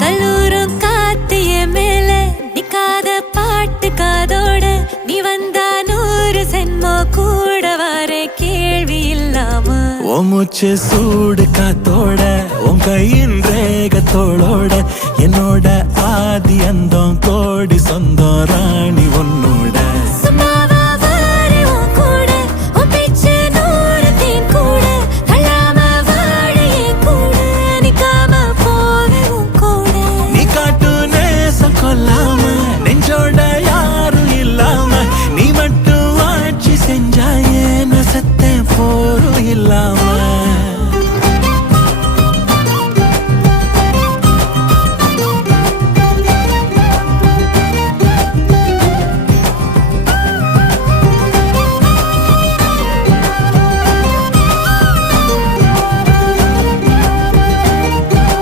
கல்லூரும் காத்திய மேல நிக்காத பாட்டு காதோட நீ வந்தா 100 சென்மோ கூட வர கேள்வி இல்லாம உன் மூச்சு சூடு காத்தோட உன் கையின் ரேகத்தோளோட என்னோட ஆதி அந்தம் கோடி சொந்தம் ராணி உன்னோட